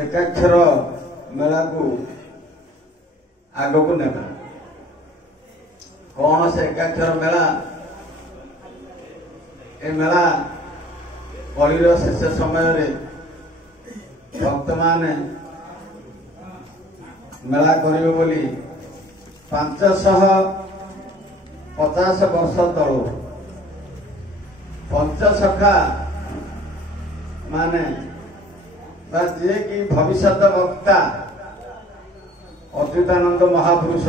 एकाक्षर मेला को आग को नेबा कौन से एकाक्षर मेला ए मेला कलिर शेष समय भक्त माने मेला करिवे बोली 550 वर्ष तल पंचसखा माने जे कि भविष्य वक्ता अच्युतानंद महापुरुष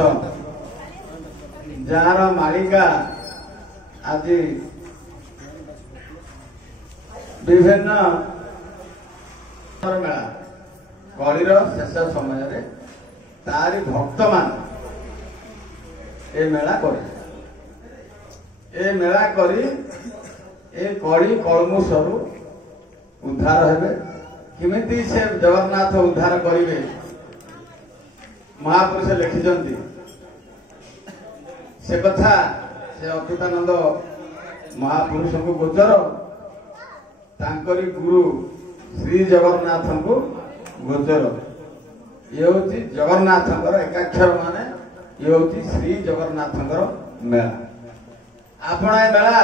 जार मालिका आज विभिन्न मेला कलिर शेष समय तारी भक्त मान ए मेला करे ए मेला करी ए कड़ी कलमुषरु उद्धार हेबे किमिति से जगन्नाथ उद्धार करिवे महापुरुष लिखिजंती से कथा से अच्युतानंद महापुरुष को गोचर तांकरी गुरु श्री जगन्नाथ को गोचर ये होची जगन्नाथ एकाक्षर माने ये होची श्री जगन्नाथ मेला आपण ए मेला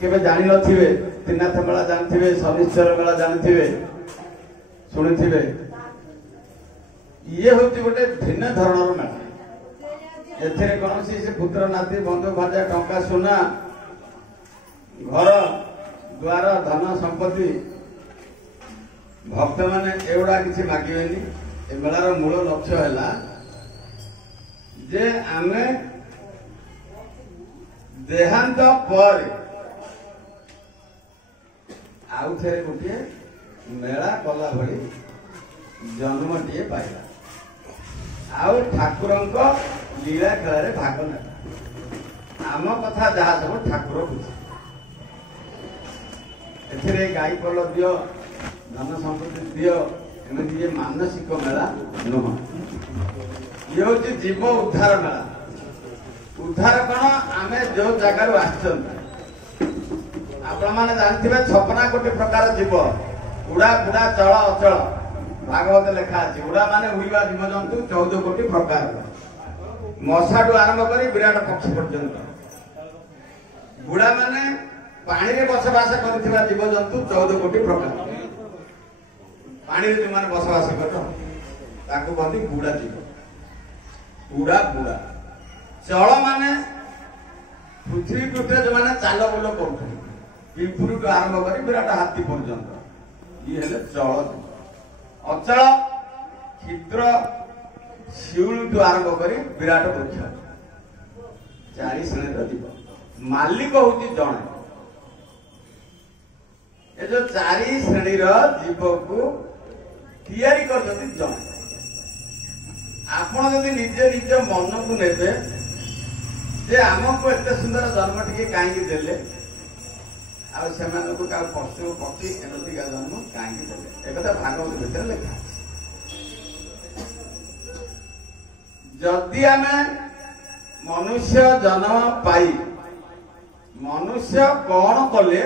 केबे जानि नथिबे त्रिनाथ मेला जानथिबे शनिश्चर मेला जानथिबे सुनिथिबे ये होची गोटे भिन्न धरणर मेला एथिरे कोनसी से पुत्र नाती बंधु भाजा टंका सोना घर द्वार धन संपत्ति भक्त माने एवडा किछि मागिबेनी ए मेलार मूल लक्ष्य हैला जे आमे देहांत पर आउ थे गोटे मेला कला भली जन्मटीए पाइला आउ ठाकुर लीला खेल भाग ना आम कथा जहाँ सब ठाकुर बुझे एथिरे गाई पल दियो धन संपत्ति दियो एमती ये मानसिक मेला नुह ये हूँ जीव उद्धार मेला उद्धार कौन आमे जो जगार आसचन आपण माने जानथिबे 56 कोटी प्रकार जीव उड़ा बुड़ा चल अचल भागवत लेखा अछि उड़ा माने उड़ीबा जीव जंतु 14 कोटी प्रकार मशाडू आरंभ करी विराट पक्षी पर्यंत बुड़ा माने पानी रे बसवास करथिबा जीव जंतु 14 कोटी प्रकार पानी रे माने बसवास करतो ताको कहती बुड़ा जीव उड़ा बुड़ा चल माने पृथ्वी पृष्ठ जो माने चाल बुल करथि पिंपुरू आरंभ करी विराट हाथी पर्यंत ये हेले चल अचल क्षिद्र शिउल आरंभ करी विराट वृक्ष 4 श्रेणी जीव मालिक होती जड़े ये जो 4 श्रेणी जीव को तैयारी कर जड़े आपण जदि निजे निज मन को नेबे जे आमको एत सुंदर जन्म टिके कहीं देले आ सेमानकु का पशु पक्षी एमतिका जन्म कहीं देले एक भागवत भीतर लिखा जदि आमे मनुष्य जन्म पाई मनुष्य कौन कले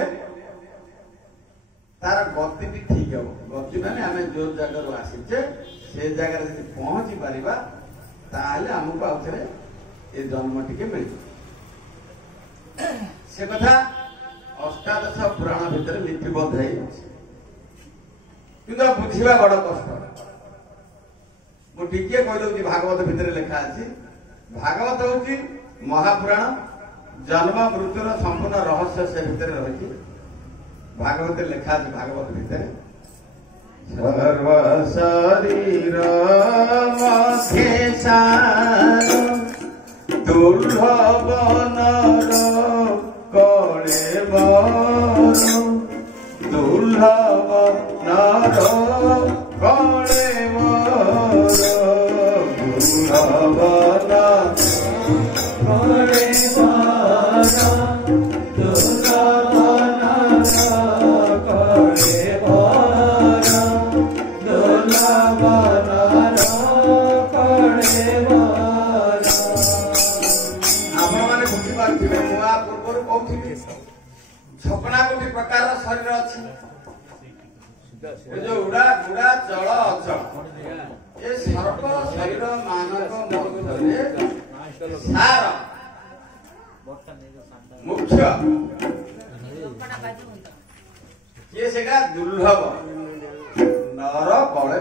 तार गति भी ठीक हो गति माने आमे जो जगह आसीचे से जगह यदि पहुंची पारिबा ताले हमको आउथरे ए जन्म टिके मिल से कथा अष्टादश पुराण भितर लिपिबद्ध है किंतु बुझिबा बड़ कष्ट मु टिके कह दउची भागवत भितर लिखा अछि भागवत होची महापुराण जन्म मृत्युर संपूर्ण रहस्य से भितर रही भागवत लिखा अछि भागवत भितर सर्व शरीर मध्य सार दुर्लभ नर कळे बर दुर्लभ नर कळे बर दुर्लभ नर कळे बर दुर्लभ नर कळे बर दुर्लभ नर कळे बर आपण माने बुझी पारथिबे मुआ पूर्व कहउथिबे 56 कोटी प्रकार शरीर अछि जो उड़ा गुड़ा चल अचल ये सर्व शरीर मानक मध्य सार मुख्य ये सेगा दुर्लभ नर कले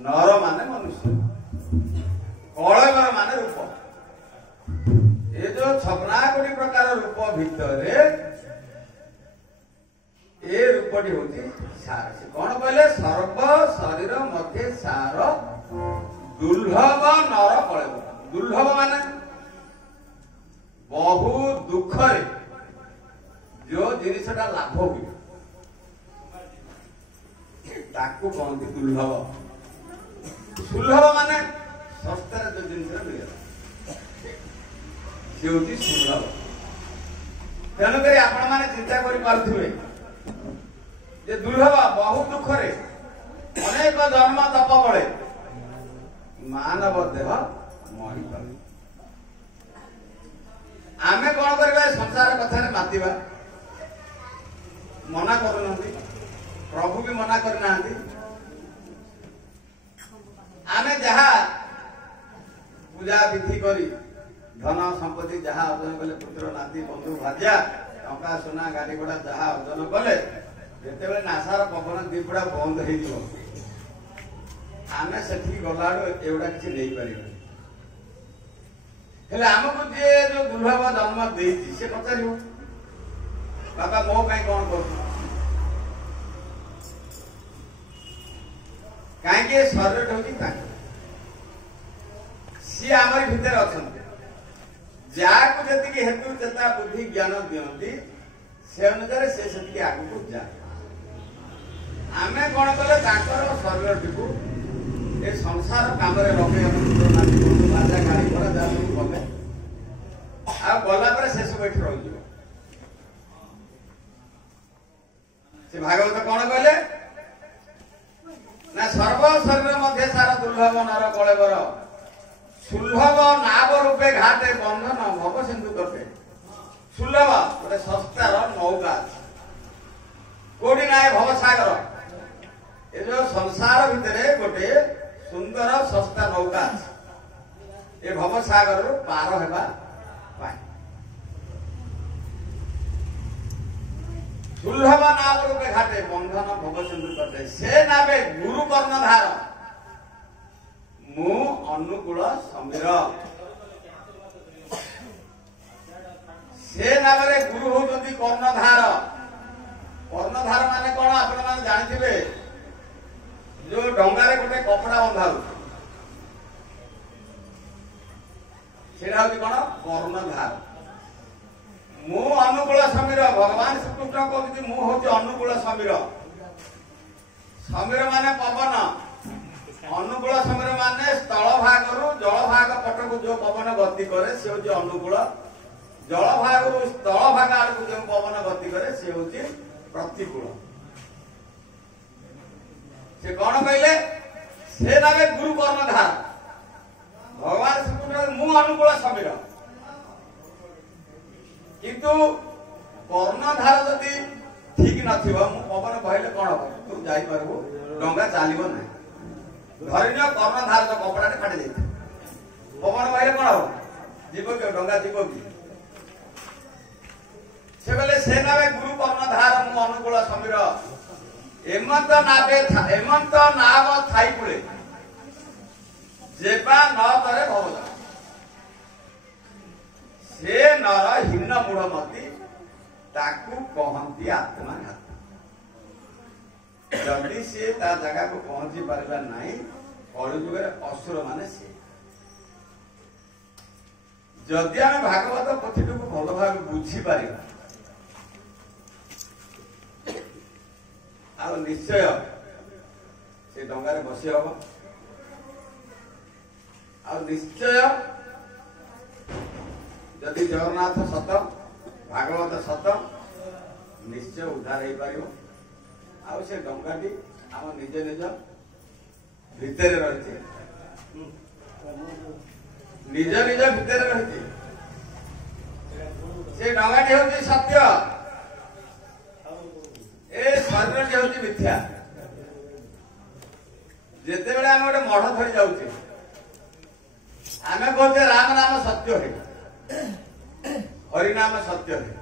नर माने मनुष्य कलेवर माने रूप ये जो 56 प्रकार रूप भितर ए रूपटी होती सार से कौन कहले सर्व शरीर मध्य सार दुर्लभ नर कलेवर दुर्लभ माने बहु दुख जो जिनसटा लाभ हुए ताकू कहते दुर्लभ सुलभ माने सस्तार जो जिन मिलगला सी हूँ सुलभ तेणुक आपण मैंने चिंता करें दुर्लभ बहुत दुखरे अनेक जन्म तप बड़े मानव देह मरी पारे आमे कौन करबा संसार कथा मातिबा मना करूना प्रभु भी मना करना आमे जहा पूजा विधि करी धन संपत्ति जहा अर्जन कले पुत्र नाती बंधु भाजा टंका सोना गाड़ी घोड़ा जहा अर्जन कले जिते नासार पवन दीपड़ा बंद हो आमे सेठी गला एगुड़ा किसी नहीं पार हेले आमको जे जो दुर्लभ जन्म देती से पचार बाबा मो कौन कर कहीं शरीर हूँ सी आम भितर अच्छा जहाँ जी हेतु चेता बुद्धि ज्ञान दिखती से अनुसार से आगू जाए आम कौन कले शरीर टी ए संसार काम लगे बाजा गाड़ी घोड़ा जहाँ सब कले आ गला से सब ये रही से भागवत कौन कहले ना सर्व शरीर मध्य सार दुर्लभ नर कलेवर सुलभ नाव रूपे घाटे बंधन भव सिंधु कटे सुलभ गोटे सस्तार नौका कोड़ी ना भवसागर ये जो संसार भितर गोटे सुंदर सस्ता नौका ये भवसागर पार हेबा सुलभ नाव रूपे घाटे बंधन भव सिंधु कटे से नावे गुरु कर्णधार मु अनुकूल समीर से नाम गुरु होती कर्णधार कर्णधार माने कौन आपण माने जानथिबे जो डंगारे गोटे कपड़ा बंधा हो सेटा होती कौन कर्णधार मु अनुकूल समीर भगवान श्रीकृष्ण कहते मु होती अनुकूल समीर समीर माने पवन अनुकूल समीर माने स्थल भाग जल भाग पटक जो पवन गति करे से हूँ अनुकूल जल भाग स्थल भाग आड़ को जो पवन गति करे से हूँ प्रतिकूल से कौन कहले से नामे गुरु कर्णधार भगवान श्रीकृष्ण मु अनुकूल समीर किंतु कर्णधार जदि ठीक नथिबो मु पवन कहले कौन हम तू जाई परबो डंगा चलिबो ना धरिन कर्णधार जो कपड़ा फाटी जाए पवन कहले कौन हम जीव कि डंगा जीव कि से बेले से नामे गुरु कर्णधार मु अनुकूल समीर एमंत नाम थाई पुले जेबा न करे भवदा से नर हीन मूढ़मती ताकू कहती आत्मा घात जदि सी ता जगह को पहुंची पारिबा नहीं कलिजुगे असुर माने से जदि आम भागवत पोथी को भल भाव बुझी पारिबा आ निश्चय से डंगारे बसी हम आ निश्चय जदि जगन्नाथ सत भागवत सत निश्चय उद्धार हो पार आ से डंगाटी आम निज निज भितर रही निज निज भितर रही से डंगाटी हूँ सत्य ए शरीर हूँ मिथ्या जिते बड़े आम गोटे मढ़ धरी जाऊे आम कहते राम नाम सत्य है हरिनाम सत्य है।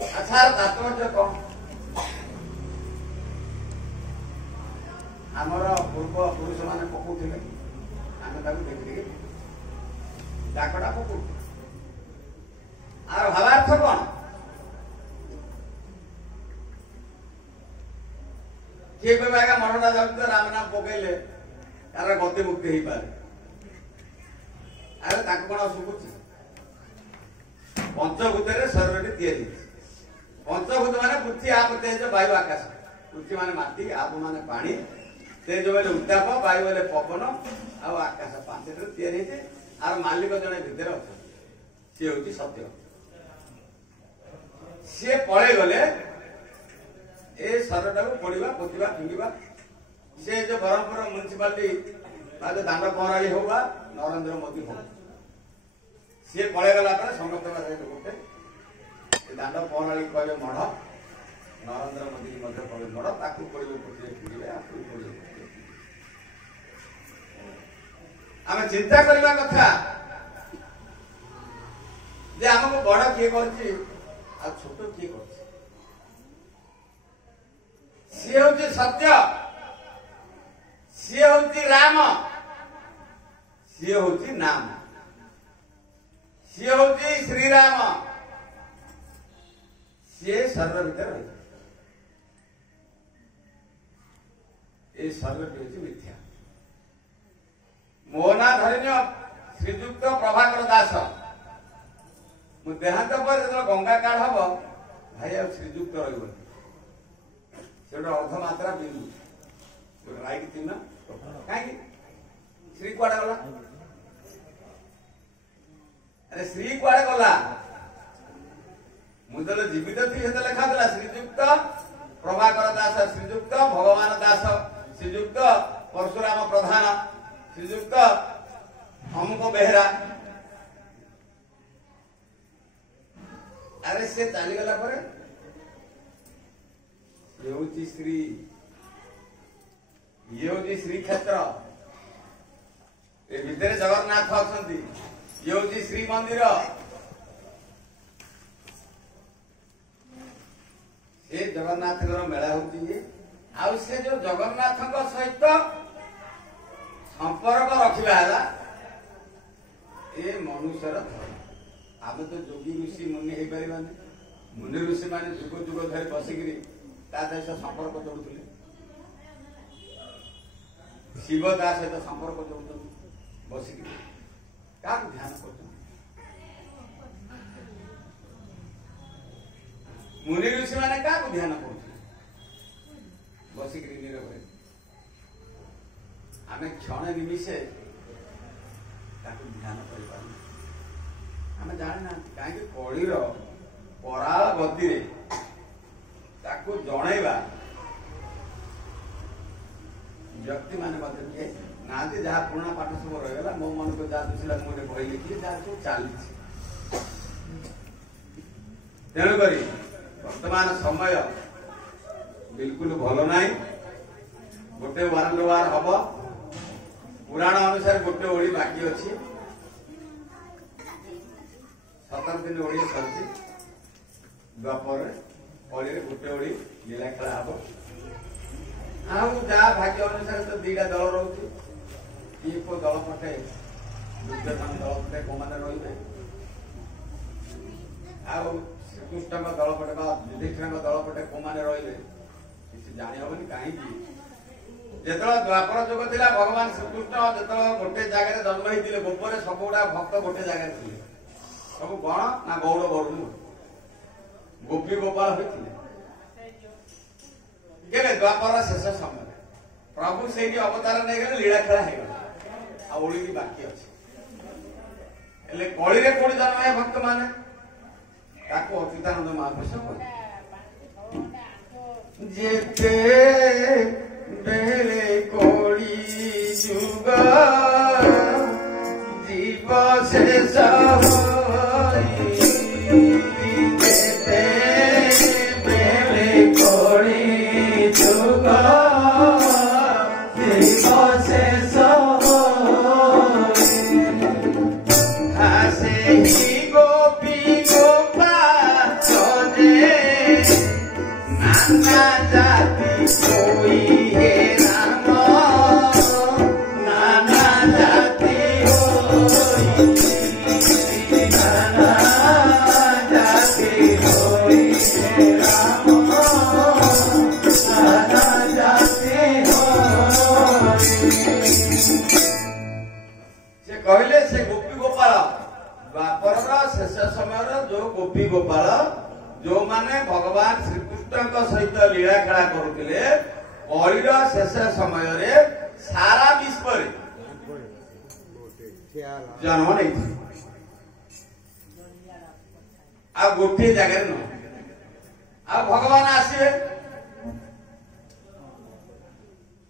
अच्छा तात्पर्य कौन आमर पूर्व पुरुष मैंने पकाउे आम देखिए डाकटा पकाउ आर भावार्थ कौन किए कह आज्ञा मरणा जाऊँ राम नाम पकईले यार गति मुक्ति हो पाए अरे कौन शुभुची पंचभूत शरीर या पंचभूत माने पृथ्वी आप तेज वायु आकाश पृथ्वी माने माटी आप माने पानी तेज बोले उत्ताप वायु बोले पवन आकाश पांच आर मालिक जड़े भितर अच्छा सी हूँ सत्य सी पलि गले ए शरीर को पोड़ा पोता फिंगा से जो ब्रह्मपुर म्यूनिसिपालिटी जो दांड पहराड़ी हो नरेंद्र मोदी हो सी पलि गला समस्त गोटे दांड पहराड़ी कहे मढ़ नरेंद्र मोदी कहे मढ़ ताकू पड़े पोटे फिंगे आम चिंता करने कथा जे आमको बड़ किए कर छोट किए कर सी हूँ सत्य सी हूँ राम सी हूँ नाम सी हूँ श्रीराम सी शरीर भीतर ये शरीर हूँ मिथ्या मो ना धरिनिय श्रीजुक्त प्रभाकर दास मु देहांत पर जो गंगा काढ़ हम भाई आ श्रीजुक्त रही से अर्धमात्रा बिंदु राइट चिन्ह कहीं श्री कुआड़े गला अरे श्री कुआड़े गला मुझे जीवित थी से लिखा था श्रीजुक्त प्रभाकर दास श्रीजुक्त भगवान दास श्रीजुक्त परशुराम प्रधान श्रीजुक्त अमुक बेहरा अरे से चलीगला ये हूँ श्री ये हूँ श्री क्षेत्र ये भितर जगन्नाथ अच्छा ये हूँ श्री मंदिर ये जगन्नाथ मेला हो से जो जगन्नाथ सहित संपर्क रखा ये मनुष्यर धर्म आम तो जोगी ऋषि मुनि हो पार मुनि ऋषि मान जुग जुग धरी बसिकी सहित संपर्क जोड़ुले शिव ता सहित संपर्क जोड़ बसिक क्या ध्यान कर मुनि ऋषि मैंने क्या ध्यान कर बसिक नीरव आम क्षण निमिषे ध्यान कर आम जाना कहीं कलिर पराल गति ताकू जनइबा व्यक्ति माने ना जहाँ पुराना पाठ सब रहीगला मो मन को जहाँ दुसला मुझे बही लिखी जहाँ सब चली तेणुक वर्तमान समय बिल्कुल भल ना गोटे वारंवार हम पुराण अनुसार गोटे ओड़ी बाकी अच्छी 17 दिन ओड़ी सरी द्वापर ओड़ी गोटे ओड़ी लीला खेला हम जहाँ भाग्य अनुसार तो दीटा दल रोचे किए को दल पटे दुर्योधन दल पटे को मैंने रे श्रीकृष्ण दल पटे युधिष्ठिर दल पटे को मैंने रे किसी जानी हबनी कहीं जो द्वापर जुग थी भगवान श्रीकृष्ण जो गोटे जगह जन्म होते गोपर सब गुड़ा भक्त गोटे जगह थे सब गण ना गौड़ गौड़ गोपी गोपाल होते द्वापर शेष समय प्रभु से अवतार नहीं गले लीला खेला है ओड़ी बाकी अच्छे कली कौन जन्म है भक्त मान अच्युतानंद महापुरुष जेते बेले कोड़ी जुग जीव शेष जेते जाति कोई है राम, नाना जाति होई, नाना जाति होई है राम, नाना जाति होई। से कहले से गोपी गोपाल द्वापर शेष समय जो गोपी गोपाल जो माने भगवान श्रीकृष्ण सहित लीला खेला करुले कलिर शेष समय सारा विश्व जन्म नहीं आ गोटे जगह न आ भगवान आसवे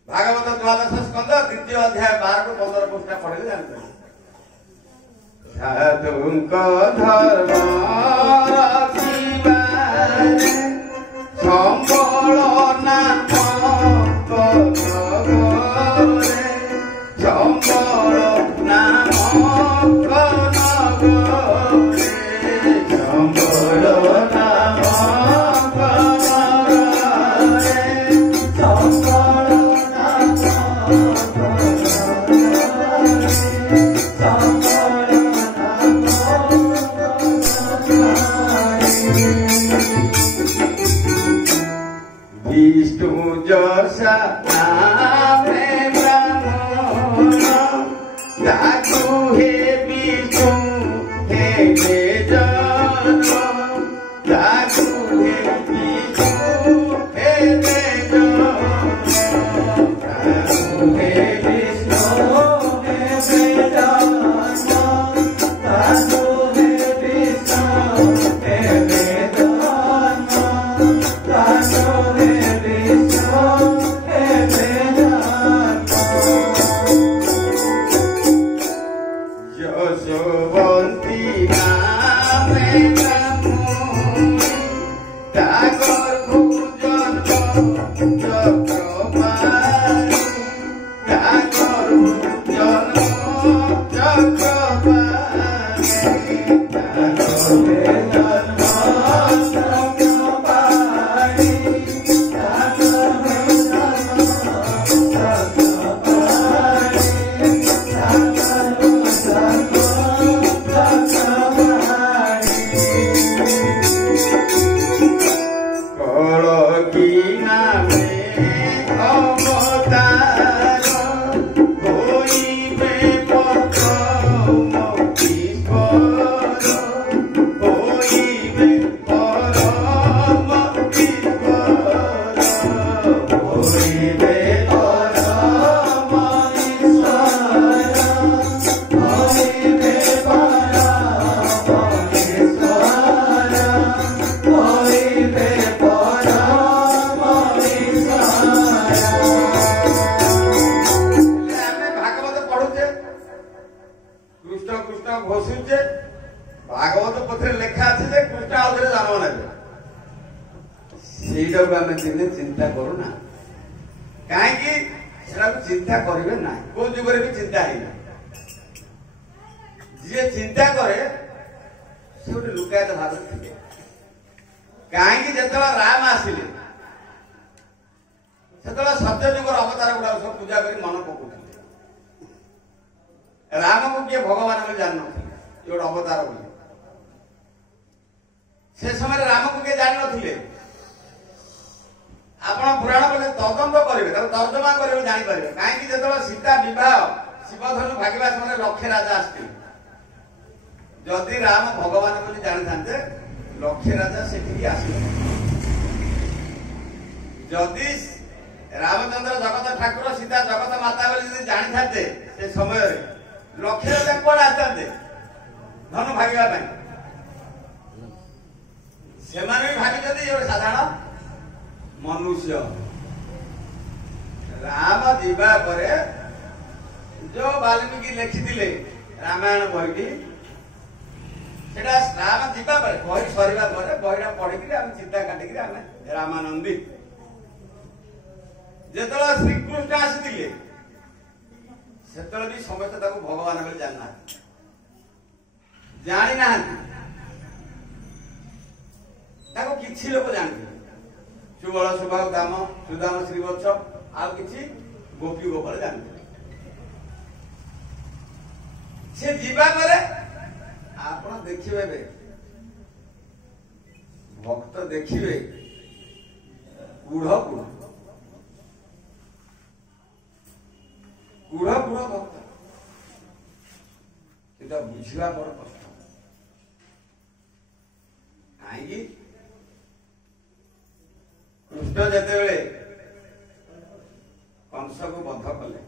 भागवत द्वादश स्कंद द्वितीय अध्याय 12 को 15 पृष्ठा पढ़े जानते साधुंक धर्म रखिबारे संबल नाथ नगरे, संबल नामक नगरे, संबल नामक नगरे, संबल विष्णु जसा नामे ब्राह्मण ताकु हे विष्णु हे जन, ताकु हे विष्णु हे जन, ताकु हे विष्णु हे जन, ताकु हे विष्णु हे जन, ताकु यशोवंती नामे ब्राह्मण ताकर भोजन चक्रपाणी, ताकर भोजन चक्रपाणी, ताकर भोजन चक्रपाणी, ताकर भागवत पत्र लेखा अच्छे कृष्ण आउे जन्म ने चिंता करूना कहीं चिंता करेंगे ना को जुगे भी चिंता है जी चिंता करे से गोटे लुकायत भाव थे कहीं जो राम आसिले से सत्यजुगर अवतार गुड़ा सब पूजा कर मन पकाउले राम को किए भगवान बोली जान न गोटे अवतार बोली से समय राम को किए जान नथिले आपण पुराण बोले तदंत करेंगे तर्जमा करेंगे जापर कहीं जो सीता विवाह शिवधनु भागवा समय लक्ष्य राजा आसते जदि राम भगवान बोली जानी था लक्ष्य राजा से जदि रामचंद्र जगत ठाकुर सीता जगत माता बोली जानी था से समय लक्ष्य राजा कौन आसते धनु भागवा से भावी साधारण मनुष्य राम जीवा पर जो वाल्मीकि लिखी रामायण बही राम जीवा पर बही सरिबा पर बहीटा पढ़ी चिंता काटिक रामानंदी जो श्रीकृष्ण आसी से भी समस्त भगवान बोली जाना जानी ना किसी लोग जानते सुबल स्वभाव दाम सुदाम श्रीवत्स आउ किछि गोपी गोपाल जानते से जीवा करे आपण देखिबे भक्त देखिबे गुढ़ गुढ़ गुढ़ गुढ़ भक्त এটা বুঝিবা বড় কষ্ট কাହିଁକି କୃଷ୍ଣ ଯେତେବେଳେ କଂସକୁ ବଧ କଲେ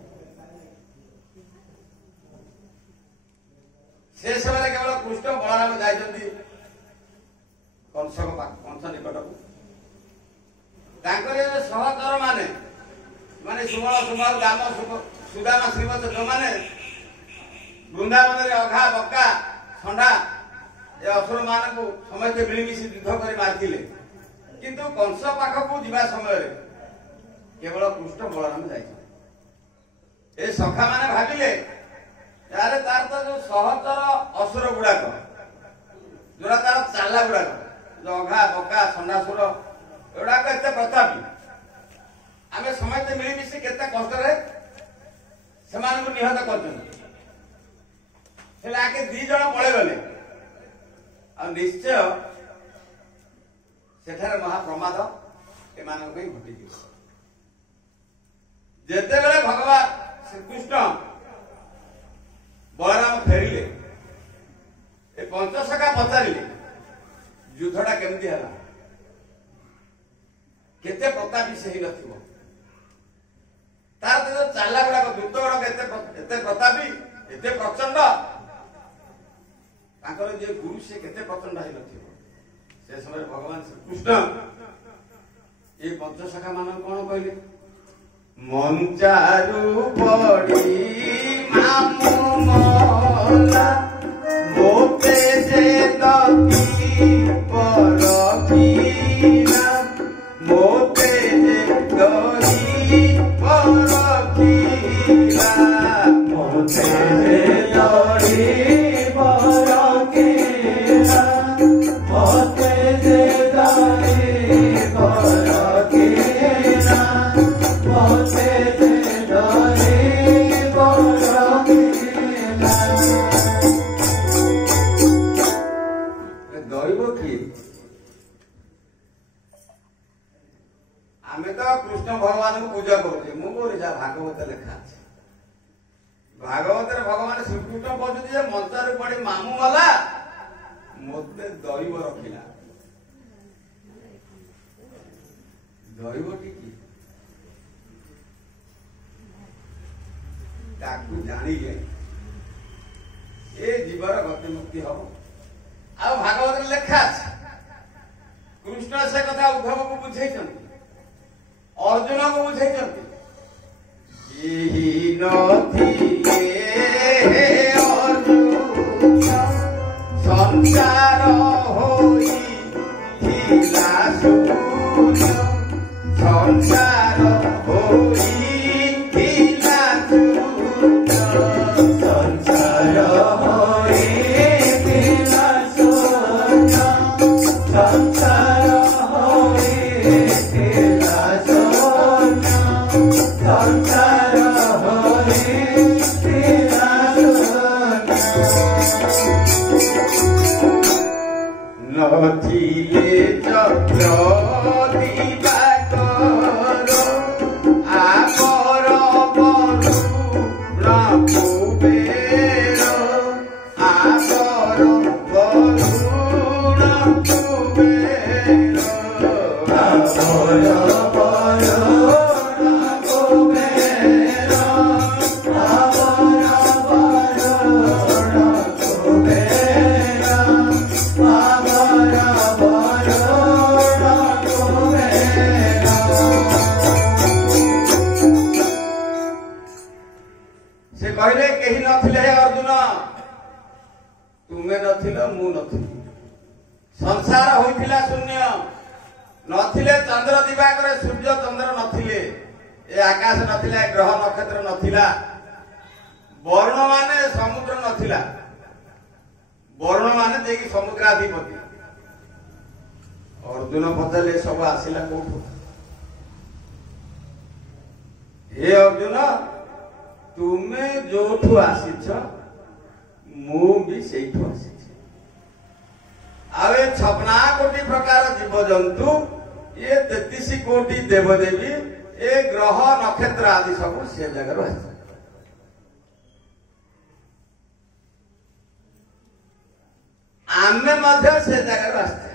ସେ ସମୟରେ କେବଳ କୃଷ୍ଣ ବଳରାମ ଯାଇଛନ୍ତି କଂସ ନିକଟକୁ ତାଙ୍କର ସହଚର ମାନେ ସୁବଳ ସୁବଳ ଦାମ ସୁଦାମ ଶ୍ରୀବତ୍ସ ଯୋଉମାନେ ବୃନ୍ଦାବନରେ ଅଘା ବକା ଷଣ୍ଢା ଏ ଅସୁର ମାନଙ୍କୁ ସମସ୍ତେ ମିଳିମିଶି ଯୁଦ୍ଧ କରି ମାରିଥିଲେ କିନ୍ତୁ କଂସ ପାଖକୁ ଯିବା ସମୟରେ କେବଳ କୃଷ୍ଣ ବଳରାମ ଯାଇଥିଲେ ଏ ସଖା ମାନେ ଭାବିଲେ ତାର ତ ଯୋଉ ସହଚର ଅସୁର ଗୁଡାକ ଯୋଉଟା ତାର ଚାଲା ଗୁଡାକ ଯୋଉ ଅଘା ବକା ଷଣ୍ଢାସୁର ଏଗୁଡାକ ଏତେ ପ୍ରତାପୀ ଆମେ ସମସ୍ତେ ମିଳିମିଶି କେତେ କଷ୍ଟରେ ସେମାନଙ୍କୁ ନିହତ କରିଛନ୍ତି ହେଲେ ଆଗେ 2 ଜଣ ପଳେଇଗଲେ ଆଉ ନିଶ୍ଚୟ ସେଠାରେ ମହାପ୍ରମାଦ ଏମାନଙ୍କ ପାଇଁ ଘଟିଯିବ ଯେତେବେଳେ ଭଗବାନ ଶ୍ରୀକୃଷ୍ଣ ବଳରାମ ଫେରିଲେ ଏ ପଞ୍ଚସଖା ପଚାରିଲେ ଯୁଦ୍ଧଟା କେମିତି ହେଲା କେତେ ପ୍ରତାପୀ ସେ ହେଇନଥିବ ତାର ଯୋଉ ଚାଲା ଗୁଡାକ ଦୂତ ଗୁଡାକ ଏତେ ପ୍ରତାପୀ ଏତେ ପ୍ରଚଣ୍ଡ ତାଙ୍କର ଯେ ଗୁରୁ ସେ କେତେ ପ୍ରଚଣ୍ଡ ହେଇନଥିବ ସେ ସମୟରେ ଭଗବାନ ଶ୍ରୀକୃଷ୍ଣ ଏ ପଞ୍ଚସଖା ମାନଙ୍କୁ କଣ କହିଲେ ମଞ୍ଚାରୁ ପଡ଼ି ମାମୁ ମଲା ମୋତେ ଯେ ଦକି ପରଖିଲା ମୋତେ ଯେ ଦହି ପରଖିଲା ମୋତେ ଯେ ଦହି ପରଖିଲା ମୋତେ ଯେ ଦହି ପରଖିଲା ମୋତେ ଯେ ଦହି ପରଖିଲା ଦଇବ କିଏ ଆମେ ତ କୃଷ୍ଣ ଭଗବାନଙ୍କୁ ପୂଜା କରୁଛେ ମୁଁ କହୁଛି ଯାହା ଭାଗବତ ଲେଖା ଅଛି ଭାଗବତରେ ଭଗବାନ ଶ୍ରୀକୃଷ୍ଣ କହୁଛନ୍ତି ଯେ ମଞ୍ଚାରୁ ପଡି ମାମୁ ମଲା ମୋତେ ଦଇବ ରଖିଲା ଦଇବଟି କି ତାକୁ ଜାଣିଲେ ଏ ଜୀବର ଗତିମୁକ୍ତି ହବ ଆଉ ଭାଗବତରେ ଲେଖା ଅଛି କୃଷ୍ଣ ସେ କଥା ଉଦ୍ଧବକୁ ବୁଝେଇଛନ୍ତି अर्जुन को बुझाई संसार संसार संसार होइथिला शून्य नथिले चंद्र दिवाकर सूर्य चंद्र नथिले ए आकाश नथिला ग्रह नक्षत्र नथिला वर्ण माने समुद्र नथिला वर्ण माने जेकी समुद्राधिपति अर्जुन पचाले सब आसिला कोठो हे अर्जुन तुमे जोठू आसीछ मु भी सेठू आसीछ। आवे 56 कोटी प्रकार जीव जंतु ये 33 कोटी देवदेवी ए ग्रह नक्षत्र आदि सब से जगह आस आमे मध्य से जगह आसते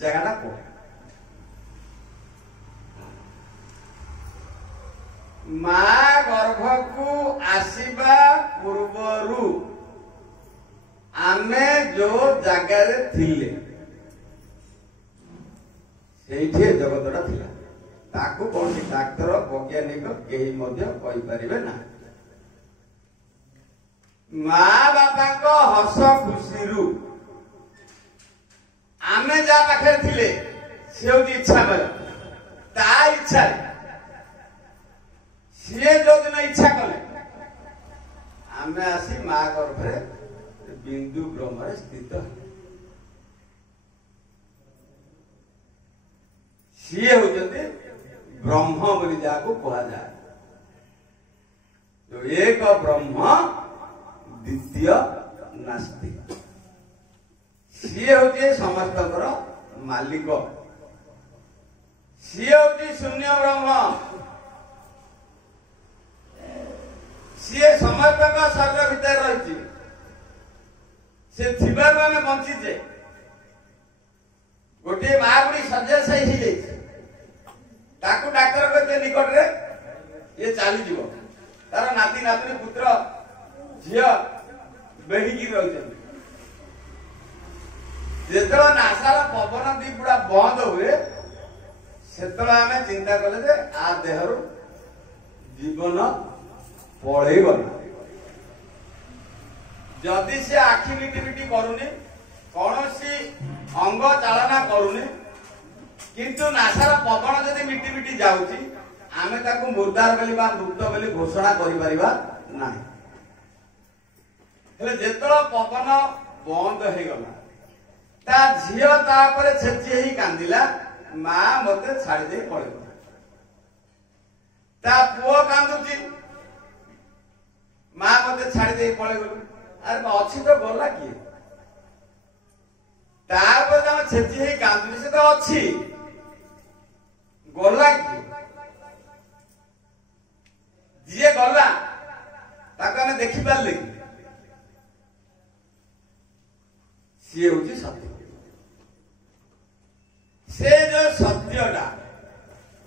जगह को माँ गर्भ को आसीबा पूर्वरु आमे जो जगार थिले ସେଇଠି ଜଗତଟା ଥିଲା ତାକୁ କୌଣସି ଡାକ୍ତର ବୈଜ୍ଞାନିକ କେହି ମଧ୍ୟ କହିପାରିବେ ନା। ମା ବାପାଙ୍କ ହସ ଖୁସିରୁ ଆମେ ଯାହା ପାଖରେ ଥିଲେ ସେ ହଉଛି ଇଚ୍ଛା କଲେ ତା ଇଚ୍ଛାରେ ସିଏ ଯୋଉଦିନ ଇଚ୍ଛା କଲେ ଆମେ ଆସି ମା ଗର୍ଭରେ ବିନ୍ଦୁ ବ୍ରହ୍ମରେ ସ୍ଥିତ ସିଏ ହଉଛନ୍ତି ବ୍ରହ୍ମ ବୋଲି ଯାହାକୁ କୁହାଯାଏ। ଏକ ବ୍ରହ୍ମ ଦ୍ୱିତୀୟ ନାସ୍ତି ସିଏ ହଉଛି ସମସ୍ତଙ୍କର ମାଲିକ ସିଏ ହଉଛି ଶୂନ୍ୟ ବ୍ରହ୍ମ ସିଏ ସମସ୍ତଙ୍କ ଶରୀର ଭିତରେ ରହିଛି ସେ ଥିବାରୁ ଆମେ ବଞ୍ଚିଛେ। गोटे माँ बुढ़ी शଯ୍ୟାଶାୟୀ ହେଇଯାଇଛି ତାକୁ ଡାକ୍ତର କହିଲେ ନିକଟରେ ये चलीज तार नाती नातुणी पुत्र झील बेढ़ी रही जो नासार पवन दीपुड़ा बंद हुए से आम चिंता कले आ देहरु जीवन पलैब जदि से आखि मिटिमिटी करूनी कौन सी अंग चालना करूनी किंतु नासार पवन जदि मिटिमिटी जाउची आमे ताकू मुर्दार बोली बा मृत बोली घोषणा करि परिबा नाही। हेले जेतळ पवन बंद हे गला ता झियो ता परे छेची ही कांदिला मां मते छाड़ी दे पळेबो ता पुओ कांदुची मां मते छाड़ी दे पळेगलो अरे अच्छी तो गला किए तापर जब छेची ही कांदुची से तो अच्छी गला किए जी गला ताको देखी पारे सी हूँ सत्य से जो सत्यटा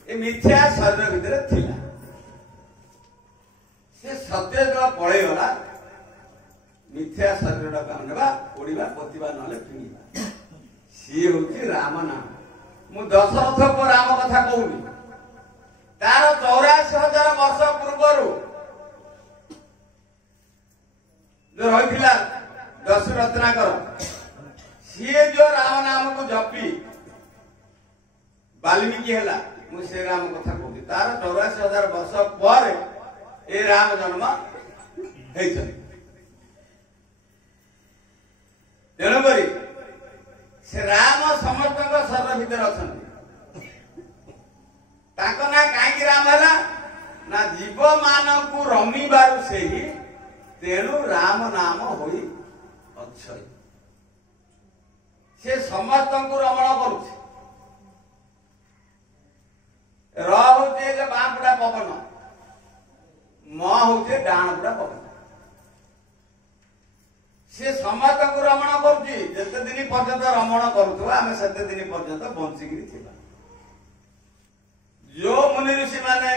ये मिथ्या शरीर भितर थिला से सत्य जो पलैगला मिथ्या शरीर टाइम उड़ा पोतवा ना फिंगा सी हूँ राम नाम मु दशरथ को राम कथा कहूनी तार 84,000 वर्ष पूर्वर जो रही दशरत्नाकर सी जो राम नाम को जपी वाल्मीकि है मुझे राम कथा कहूँ तार 84,000 वर्ष पर ए राम जन्म तेणुक से राम समस्त शरीर भितर अच्छा ना कहीं राम है ना जीव मान को रमीबार से ही तेणु राम नाम होई अच्छ से समस्त को रमण करुचे बाँ पुड़ा पवन म हूँ डाण पुड़ा पवन से समस्त को रमण करुच्ची जिते दिन पर्यंत रमण करुवा आम से दिन पर्यंत बंचिकी जो मुनि ऋषि माने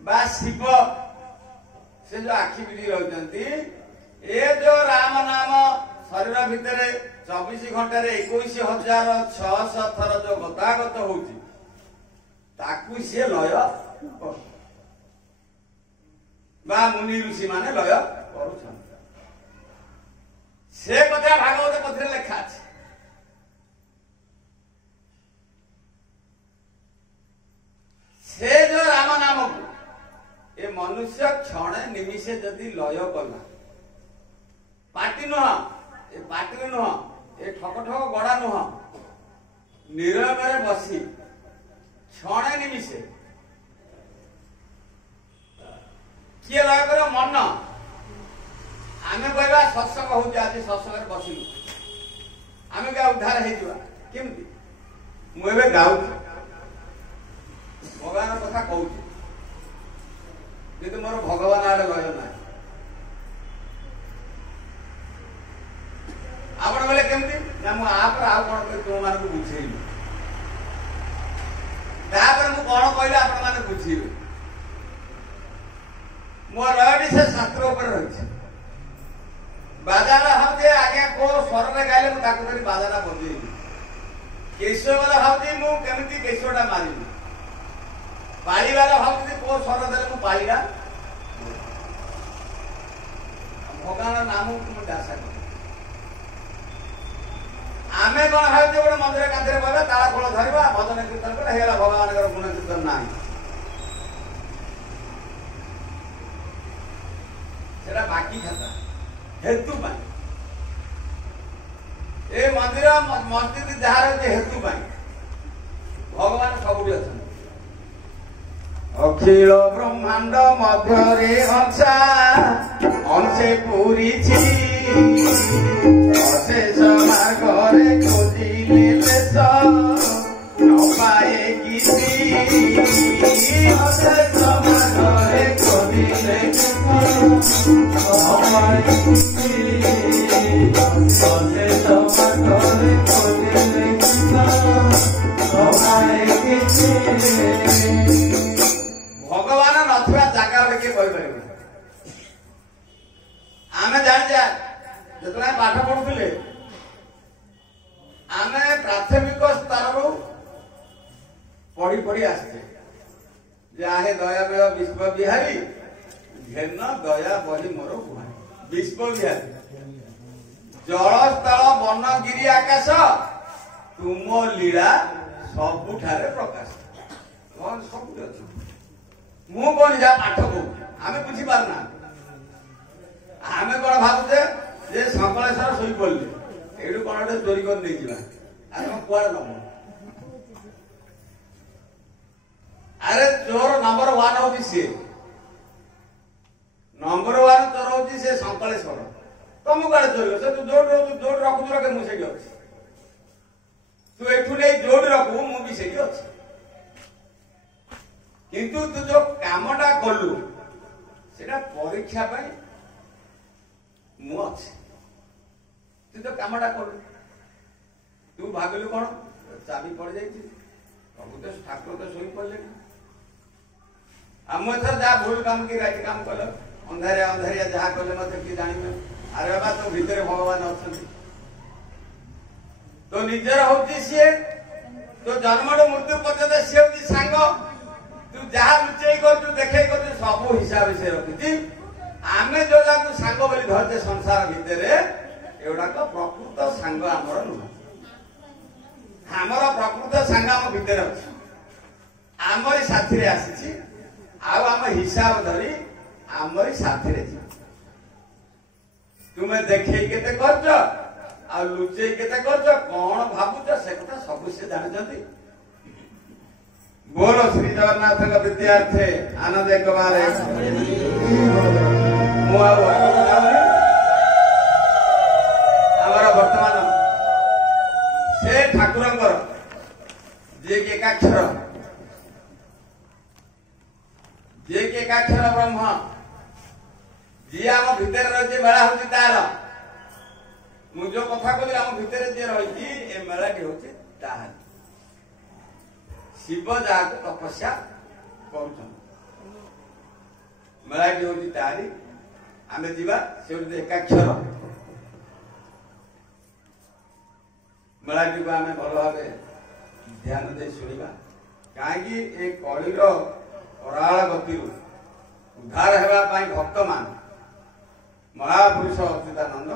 बा शिव से जो आखि बिटी रही ए जो राम नाम शरीर भितर 24 घंटे 21,600 थर जो गतागत होची ताकू सी लय बा मुनि ऋषि माने लय करुछन से कथा भागवत पत्र लेखा अछि। से जो राम नाम को ए मनुष्य क्षण निमिषे जदि लय कला पाटी नुह ए पाटी नुह ए ठक ठक गड़ा नुह नीरव बसी क्षण निमिषे किए लय कर मन आम कहवा सत्संग हो सत्संग बसिलु आम क्या उद्धार होमती मुझे गाँव भगवान कथा कहूँ कि मोर भगवान आड़े लय ना आपण बोले केमती ना मुझे आपर आउ कौन कह तुम मान बुझेबी तापर मुझे कौन कहले आपण मैंने बुझेबे मो लयटी से शास्त्र ऊपर रही बाजारा भावती आज्ञा को स्वर में गाइले मुझे बाजारा बजेबी केशव वाला भावती मुझे केशवटा मारि पाली वाला भावती को स्वर दे पालीटा भगवान नाम को आशा कर आमे कौन भावते गोटे मंदिर कांधे कहवा ताला खोल धरवा भजन कीर्तन कर भगवान गुण कीर्तन ना बाकी खाता हेतु ए मंदिर मस्जिद जहाँ हेतु भगवान सबुठी अच्छा अखिल ब्रह्मांड मध्य अंशा अंशे पूरी अशेष मार्गरे खोजिले बेश न पाए किसी अशेष मार्गरे खोजिले भगवान नथिबा जागा किए कहीपर आम जाने जो पाठ पढ़ुले आम प्राथमिक स्तर पढ़ी पढ़ी आसते आहे दयामय विश्व बिहारी घेन दया बही मोर गुहारी विश्व बिहारी जल स्थल वन गिरी आकाश तुम लीला सबुठारे प्रकाश सब मु कौन जा पाठ को आम बुझी पारना आम कौन भावुचे जे सकलेश्वर शोई पड़े ये कौन गोटे चोरी कर कड़े नब अरे चोर नंबर 1 हूँ सी नंबर 1 चोर हूँ से सकलेश्वर तुम कड़े चोरी से तू जोड़ रखु रखे मुझे अच्छी तू एठू नहीं जोड़ रखू मुझे अच्छी किंतु तू जो कामटा कलु से परीक्षा मु अच्छी तू जो कामटा कलु तू भाविलु कौन चाबी पड़ जाए प्रभु तो ठाकुर तो शोई पड़े आम एथर जहाँ भूल काम कि राइट काम कल अंधारिया अंधारिया जहाँ कले मत किए जानवे अरे बाबा तो भितर भगवान अच्छा तो निजर हूँ सी तो जन्म मृत्यु पर्यंत सी हूँ सांग तू जहाँ लुचे कर देखे कर सब हिसाब से रखी आम जो सांग बोली धरते संसार भितर एगुड़ाक प्रकृत सांग आमर नुह आमर प्रकृत सांग आम भितर अच्छी आमरी साथी आसी आम हिसाब धरी आमरी साथी तुम्हें देखे केते करछ आ लुचे केते करछ कौन भावुच से कथा सब से जानते बोलो श्री जगन्नाथ विद्यार्थे आनंद कुमार आमर वर्तमान से ठाकुर जे कि एकाक्षर ब्रह्म जी आम भितर रही मेला हूँ तार मुझे जो कथा कहली आम भितर जी रही मेलाटी हूँ तार शिव जहाँ तपस्या कर मेलाटी हूँ तारी आम जा से एकाक्षर मेलाटी को आम भल भाव ध्यान दे शुणा कहीं कलिर कराल गति उद्धार होगापी भक्त मान महापुरुष अच्युतानंद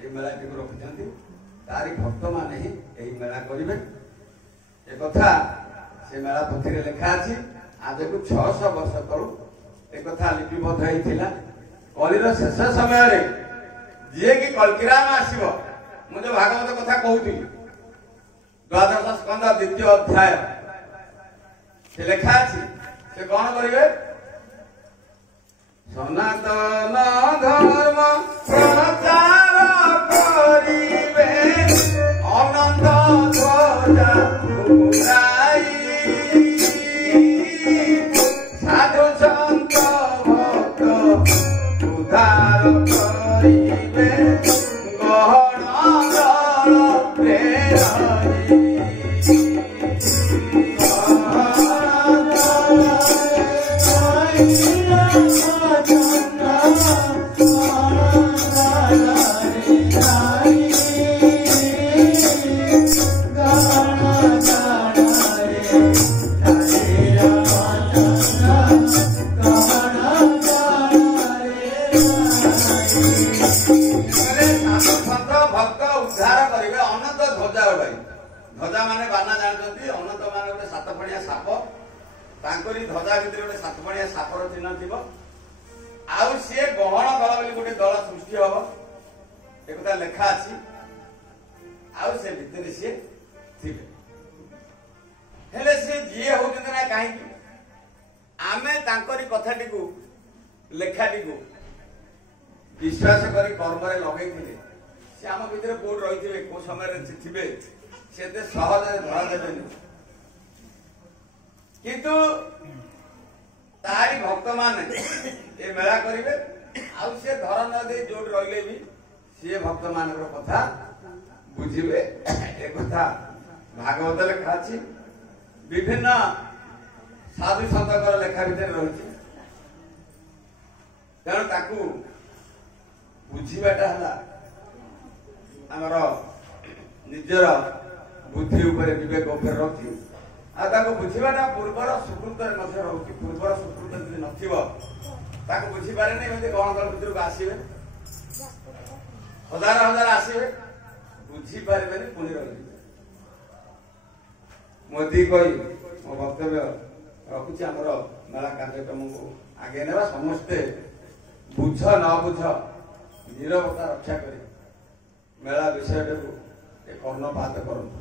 ये मेलाटी को रखिंट तारी भक्त मैंने ही यही मेला करेंगे एक कथा से मेला पुथी लिखा अच्छी आज को 600 वर्ष तलू एक कथा लिपिबद्ध होता कलिर शेष समय जी कि कल्किराम आसो मुझे भागवत कथा कहती द्वादश स्कंद 2य अध्याय से लिखा अच्छी से कौन करेंगे ସନାତନ ଧର୍ମ ପ୍ରଚାର କରିବେ ଅନନ୍ତ ଧ୍ୱଜା ଉଡ଼ାଇ ସାଧୁ ସନ୍ତ ଭକ୍ତ ଉଦ୍ଧାର କରିବେ ଗହଣ ଦଳରେ ରହି। ଧ୍ୱଜା ମାନେ ବାନା ଜାଣିଛନ୍ତି, ଅନନ୍ତ ମାନେ ଗୋଟେ ସାତପଣିଆ ସାପ, ତାଙ୍କରି ଧ୍ୱଜା ଭିତରେ ଗୋଟେ ସାତପଣିଆ ସାପର ଚିହ୍ନ ଥିବ। ଆଉ ସିଏ ଗହଣ ଦଳ ବୋଲି ଗୋଟେ ଦଳ ସୃଷ୍ଟି ହବ, ଏକଥା ଲେଖା ଅଛି। ଆଉ ସେ ଭିତରେ ସିଏ ଥିବେ। ହେଲେ ସିଏ ଯିଏ ହଉଛନ୍ତି ନା କାହିଁକି, ଆମେ ତାଙ୍କରି କଥାଟିକୁ ଲେଖାଟିକୁ ବିଶ୍ୱାସ କରି କର୍ମରେ ଲଗେଇଥିଲେ ସେ ଆମ ଭିତରେ କୋଉଠି ରହିଥିବେ, କୋଉ ସମୟରେ ଥିବେ, ସେତେ ସହଜରେ ଧରା ଦେବେନି। କିନ୍ତୁ ତାରି ଭକ୍ତମାନେ ଏ ମେଳା କରିବେ, ଆଉ ସେ ଧର ନ ଦେଇ ଯୋଉଠି ରହିଲେ ବି ସିଏ ଭକ୍ତମାନଙ୍କର କଥା ବୁଝିବେ। ଏ କଥା ଭାଗବତ ଲେଖା ଅଛି, ବିଭିନ୍ନ ସାଧୁ ସନ୍ତଙ୍କର ଲେଖା ଭିତରେ ରହିଛି। ତେଣୁ ତାକୁ ବୁଝିବାଟା ହେଲା ଆମର ନିଜର ବୁଦ୍ଧି ଉପରେ ବିବେକ ଉପରେ ରଖି, ଆଉ ତାକୁ ବୁଝିବାଟା ପୂର୍ବର ସୁକୃତରେ ମଧ୍ୟ ରହୁଛି। ପୂର୍ବର ସୁକୃତ ଯଦି ନଥିବ ତାକୁ ବୁଝିପାରେନି। ଏମିତି ଗହଣ ଦଳ ଭିତରକୁ ଆସିବେ, ହଜାର ହଜାର ଆସିବେ, ବୁଝିପାରିବେନି, ପୁଣି ରହିଯିବେ। ମୋଦି କହି ମୋ ବକ୍ତବ୍ୟ ରଖୁଛି। ଆମର ମେଳା କାର୍ଯ୍ୟକ୍ରମକୁ ଆଗେଇ ନେବା। ସମସ୍ତେ ବୁଝ ନ ବୁଝ ନିରବତା ରକ୍ଷା କରି ମେଳା ବିଷୟଟାକୁ କର୍ଣ୍ଣପାତ କରନ୍ତୁ।